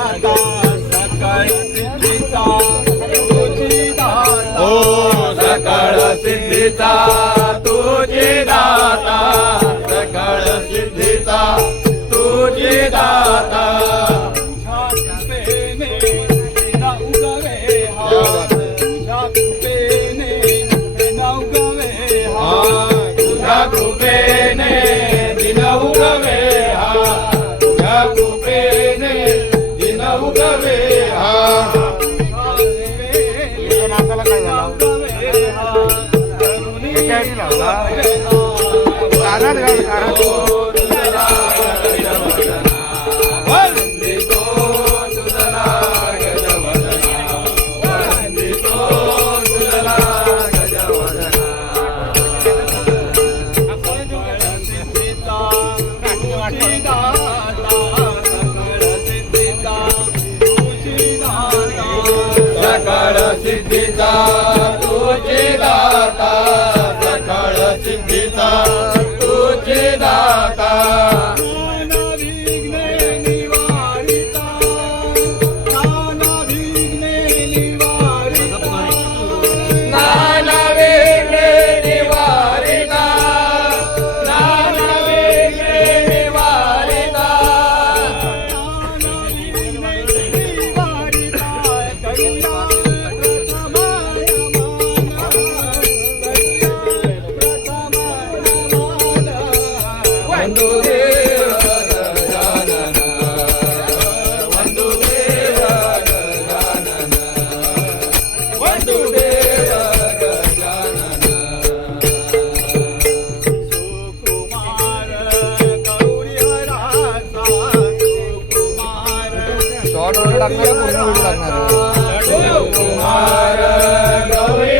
दाता सकळ सिद्धीचा तुझी दाता हो सकळ सिद्धीचा तुझी दाता सकळ सिद्धीचा तुझी दाता तुझ्या कृपेने दिन उगवे हा तुझ्या कृपेने दिन उगवे हा नाताला काय झालं सकळ सिद्धीचा तुझी दाता सकळ सिद्धीचा तुझी दाता नाना विघ्ने निवारिता नाना विघ्ने निवारिता नाना विघ्ने निवारिता नाना विघ्ने निवारिता नाना विघ्ने निवारिता शॉर्ट व्हिडिओ टाकणार पूर्ण व्हिडिओ टाकणार कुमार गौरी